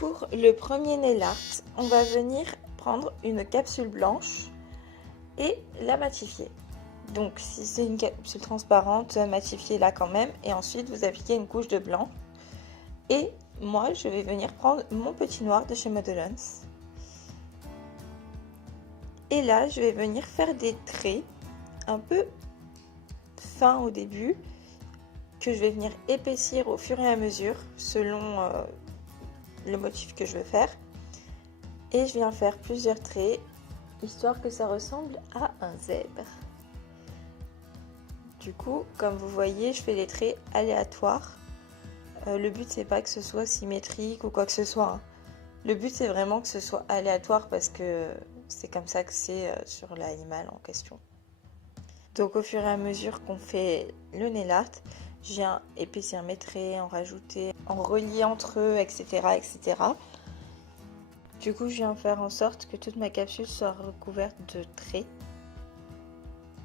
Pour le premier nail art, on va venir prendre une capsule blanche et la matifier. Donc si c'est une capsule transparente, matifiez-la quand même et ensuite vous appliquez une couche de blanc. Et moi je vais venir prendre mon petit noir de chez Modelons. Et là je vais venir faire des traits un peu fins au début que je vais venir épaissir au fur et à mesure selon le motif que je veux faire. Et je viens faire plusieurs traits histoire que ça ressemble à un zèbre. Du coup, comme vous voyez, je fais les traits aléatoires. Le but c'est pas que ce soit symétrique ou quoi que ce soit, hein. Le but c'est vraiment que ce soit aléatoire parce que c'est comme ça que c'est sur l'animal en question. Donc au fur et à mesure qu'on fait le nail art, je viens épaissir mes traits, en rajouter, en relier entre eux, etc., etc. Du coup, je viens faire en sorte que toute ma capsule soit recouverte de traits.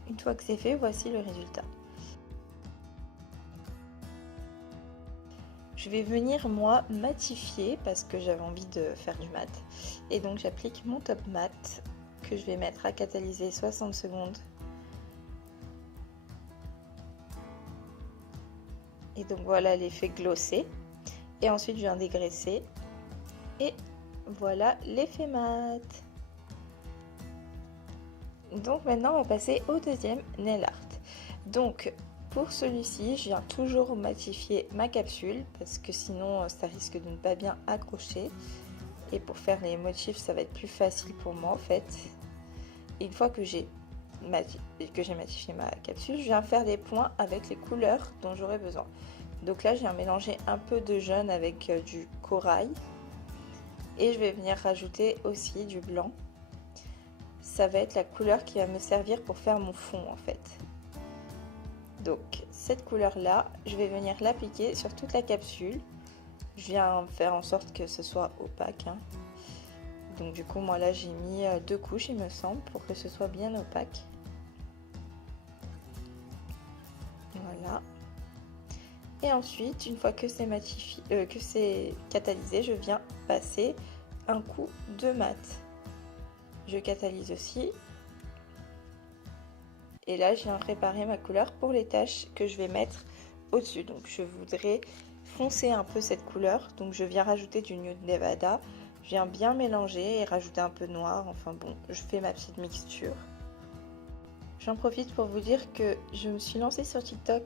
Une fois que c'est fait, voici le résultat. Je vais venir moi matifier parce que j'avais envie de faire du mat. Et donc j'applique mon top mat que je vais mettre à catalyser 60 secondes. Et donc voilà l'effet glossé. Et ensuite je viens dégraisser. Et voilà l'effet mat. Donc maintenant on va passer au deuxième nail art. Donc pour celui-ci, je viens toujours matifier ma capsule parce que sinon ça risque de ne pas bien accrocher. Et pour faire les motifs, ça va être plus facile pour moi en fait. Et une fois que j'ai matifié ma capsule, je viens faire des points avec les couleurs dont j'aurai besoin. Donc là, je viens mélanger un peu de jaune avec du corail. Et je vais venir rajouter aussi du blanc. Ça va être la couleur qui va me servir pour faire mon fond en fait. Donc cette couleur là, je vais venir l'appliquer sur toute la capsule. Je viens faire en sorte que ce soit opaque, hein. Donc du coup moi là j'ai mis 2 couches il me semble pour que ce soit bien opaque. Voilà. Et ensuite une fois que c'est catalysé, je viens passer un coup de mat. Je catalyse aussi. Et là, je viens préparer ma couleur pour les taches que je vais mettre au-dessus. Donc, je voudrais foncer un peu cette couleur. Donc, je viens rajouter du Nude Nevada. Je viens bien mélanger et rajouter un peu de noir. Enfin bon, je fais ma petite mixture. J'en profite pour vous dire que je me suis lancée sur TikTok.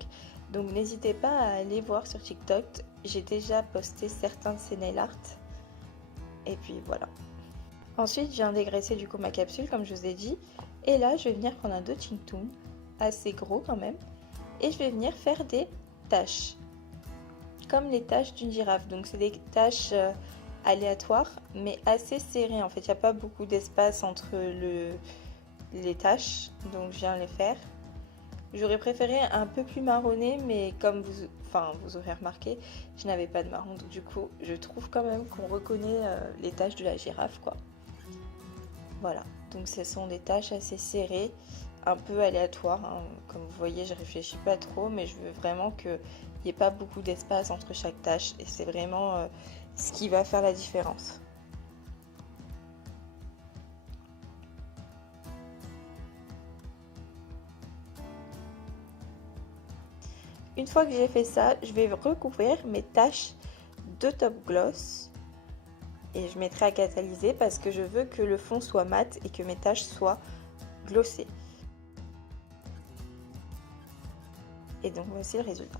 Donc, n'hésitez pas à aller voir sur TikTok. J'ai déjà posté certains de ces nail art. Et puis, voilà. Ensuite, je viens dégraisser du coup ma capsule, comme je vous ai dit. Et là, je vais venir prendre un Dotting Tool, assez gros quand même. Et je vais venir faire des taches, comme les taches d'une girafe. Donc, c'est des taches aléatoires, mais assez serrées. En fait, il n'y a pas beaucoup d'espace entre les taches. Donc, je viens les faire. J'aurais préféré un peu plus marronné, mais comme vous aurez remarqué, je n'avais pas de marron. Donc, du coup, je trouve quand même qu'on reconnaît les taches de la girafe, quoi. Voilà, donc ce sont des taches assez serrées, un peu aléatoires, hein. Comme vous voyez, je réfléchis pas trop, mais je veux vraiment qu'il n'y ait pas beaucoup d'espace entre chaque tache. Et c'est vraiment ce qui va faire la différence. Une fois que j'ai fait ça, je vais recouvrir mes taches de Top Gloss. Et je mettrai à catalyser parce que je veux que le fond soit mat et que mes taches soient glossées. Et donc voici le résultat.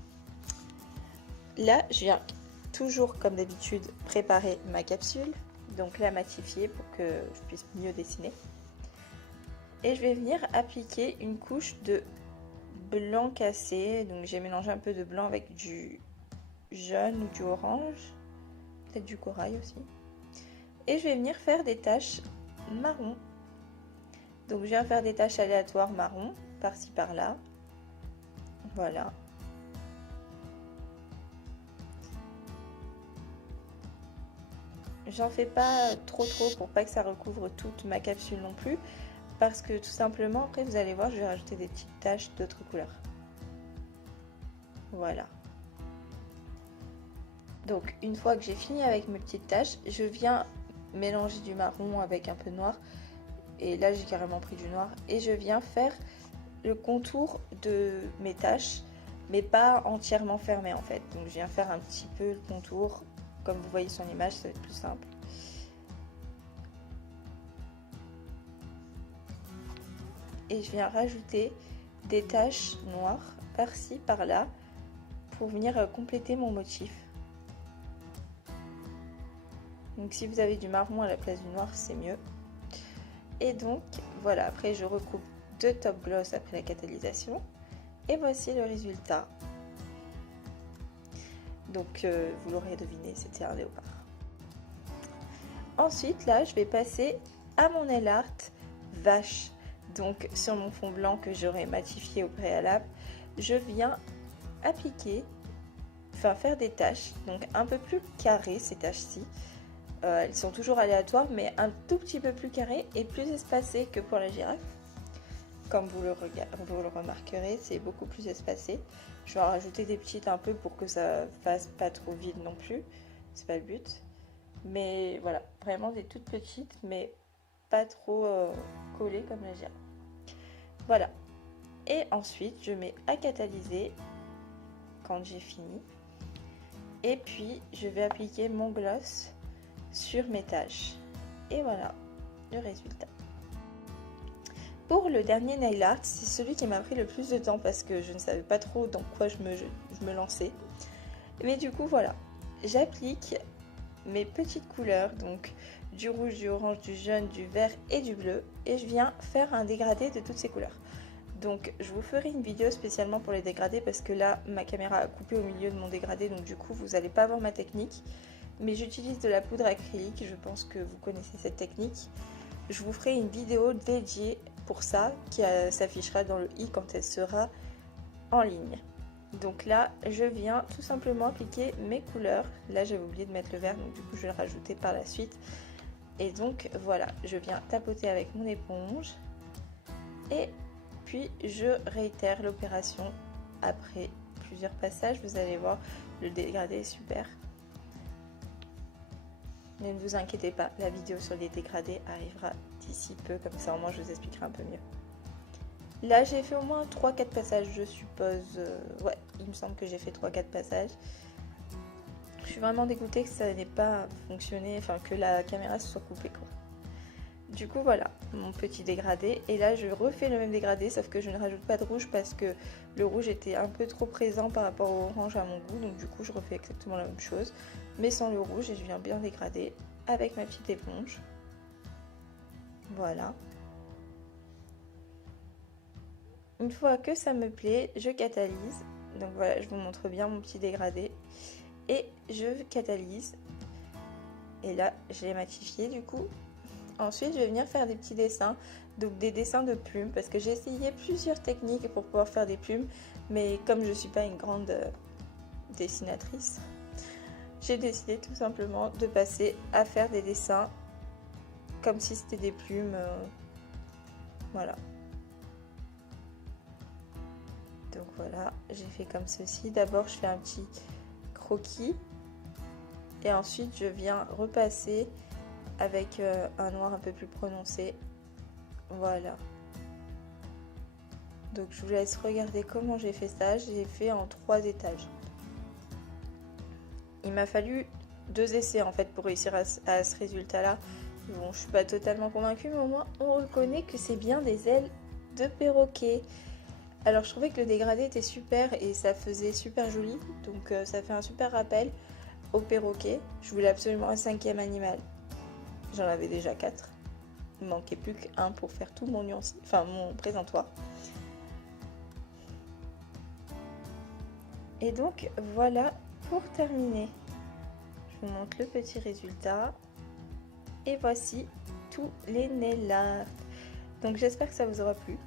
Là, je viens toujours comme d'habitude préparer ma capsule. Donc la matifier pour que je puisse mieux dessiner. Et je vais venir appliquer une couche de blanc cassé. Donc j'ai mélangé un peu de blanc avec du jaune ou du orange. Peut-être du corail aussi. Et je vais venir faire des taches marron. Donc je viens faire des taches aléatoires marron, par-ci par-là. Voilà. J'en fais pas trop pour pas que ça recouvre toute ma capsule non plus. Parce que tout simplement, après vous allez voir, je vais rajouter des petites taches d'autres couleurs. Voilà. Donc une fois que j'ai fini avec mes petites taches, je viens mélanger du marron avec un peu de noir. Et là j'ai carrément pris du noir. Et je viens faire le contour de mes taches, mais pas entièrement fermé en fait. Donc je viens faire un petit peu le contour. Comme vous voyez sur l'image, ça va être plus simple. Et je viens rajouter des taches noires par-ci, par-là, pour venir compléter mon motif. Donc si vous avez du marron à la place du noir, c'est mieux. Et donc voilà, après je recoupe 2 top gloss après la catalysation. Et voici le résultat. Donc vous l'aurez deviné, c'était un léopard. Ensuite là, je vais passer à mon nail art vache. Donc sur mon fond blanc que j'aurais matifié au préalable, je viens appliquer, enfin faire des taches, donc un peu plus carrées ces taches-ci. Elles sont toujours aléatoires, mais un tout petit peu plus carrées et plus espacées que pour la girafe. Comme vous le remarquerez, c'est beaucoup plus espacé. Je vais en rajouter des petites un peu pour que ça fasse pas trop vide non plus. C'est pas le but. Mais voilà, vraiment des toutes petites, mais pas trop collées comme la girafe. Voilà. Et ensuite, je mets à catalyser quand j'ai fini. Et puis, je vais appliquer mon gloss sur mes taches. Et voilà le résultat. Pour le dernier nail art, c'est celui qui m'a pris le plus de temps parce que je ne savais pas trop dans quoi je me lançais. Mais du coup, voilà. J'applique mes petites couleurs, donc du rouge, du orange, du jaune, du vert et du bleu. Et je viens faire un dégradé de toutes ces couleurs. Donc je vous ferai une vidéo spécialement pour les dégradés parce que là, ma caméra a coupé au milieu de mon dégradé. Donc du coup, vous n'allez pas voir ma technique. Mais j'utilise de la poudre acrylique, je pense que vous connaissez cette technique. Je vous ferai une vidéo dédiée pour ça qui s'affichera dans le i quand elle sera en ligne. Donc là, je viens tout simplement appliquer mes couleurs. Là, j'avais oublié de mettre le vert, donc du coup, je vais le rajouter par la suite. Et donc, voilà, je viens tapoter avec mon éponge. Et puis, je réitère l'opération après plusieurs passages. Vous allez voir, le dégradé est super. Mais ne vous inquiétez pas, la vidéo sur les dégradés arrivera d'ici peu, comme ça au moins je vous expliquerai un peu mieux. Là j'ai fait au moins 3-4 passages je suppose, ouais il me semble que j'ai fait 3-4 passages. Je suis vraiment dégoûtée que ça n'ait pas fonctionné, enfin que la caméra se soit coupée quoi. Du coup voilà, mon petit dégradé, et là je refais le même dégradé sauf que je ne rajoute pas de rouge parce que le rouge était un peu trop présent par rapport au orange à mon goût, donc du coup je refais exactement la même chose mais sans le rouge et je viens bien dégrader avec ma petite éponge. Voilà. Une fois que ça me plaît, je catalyse. Donc voilà, je vous montre bien mon petit dégradé. Et je catalyse. Et là, je l'ai matifié du coup. Ensuite, je vais venir faire des petits dessins. Donc des dessins de plumes. Parce que j'ai essayé plusieurs techniques pour pouvoir faire des plumes. Mais comme je ne suis pas une grande dessinatrice, j'ai décidé tout simplement de passer à faire des dessins comme si c'était des plumes. Voilà. Donc voilà, j'ai fait comme ceci. D'abord, je fais un petit croquis. Et ensuite, je viens repasser avec un noir un peu plus prononcé. Voilà. Donc je vous laisse regarder comment j'ai fait ça. J'ai fait en 3 étages. Il m'a fallu 2 essais en fait pour réussir à ce résultat-là. Bon, je suis pas totalement convaincue, mais au moins on reconnaît que c'est bien des ailes de perroquet. Alors je trouvais que le dégradé était super et ça faisait super joli. Donc ça fait un super rappel au perroquet. Je voulais absolument un 5e animal. J'en avais déjà 4. Il ne manquait plus qu'un pour faire tout mon nuance, enfin mon présentoir. Et donc voilà pour terminer. Je vous montre le petit résultat. Et voici tous les nail art. Donc j'espère que ça vous aura plu.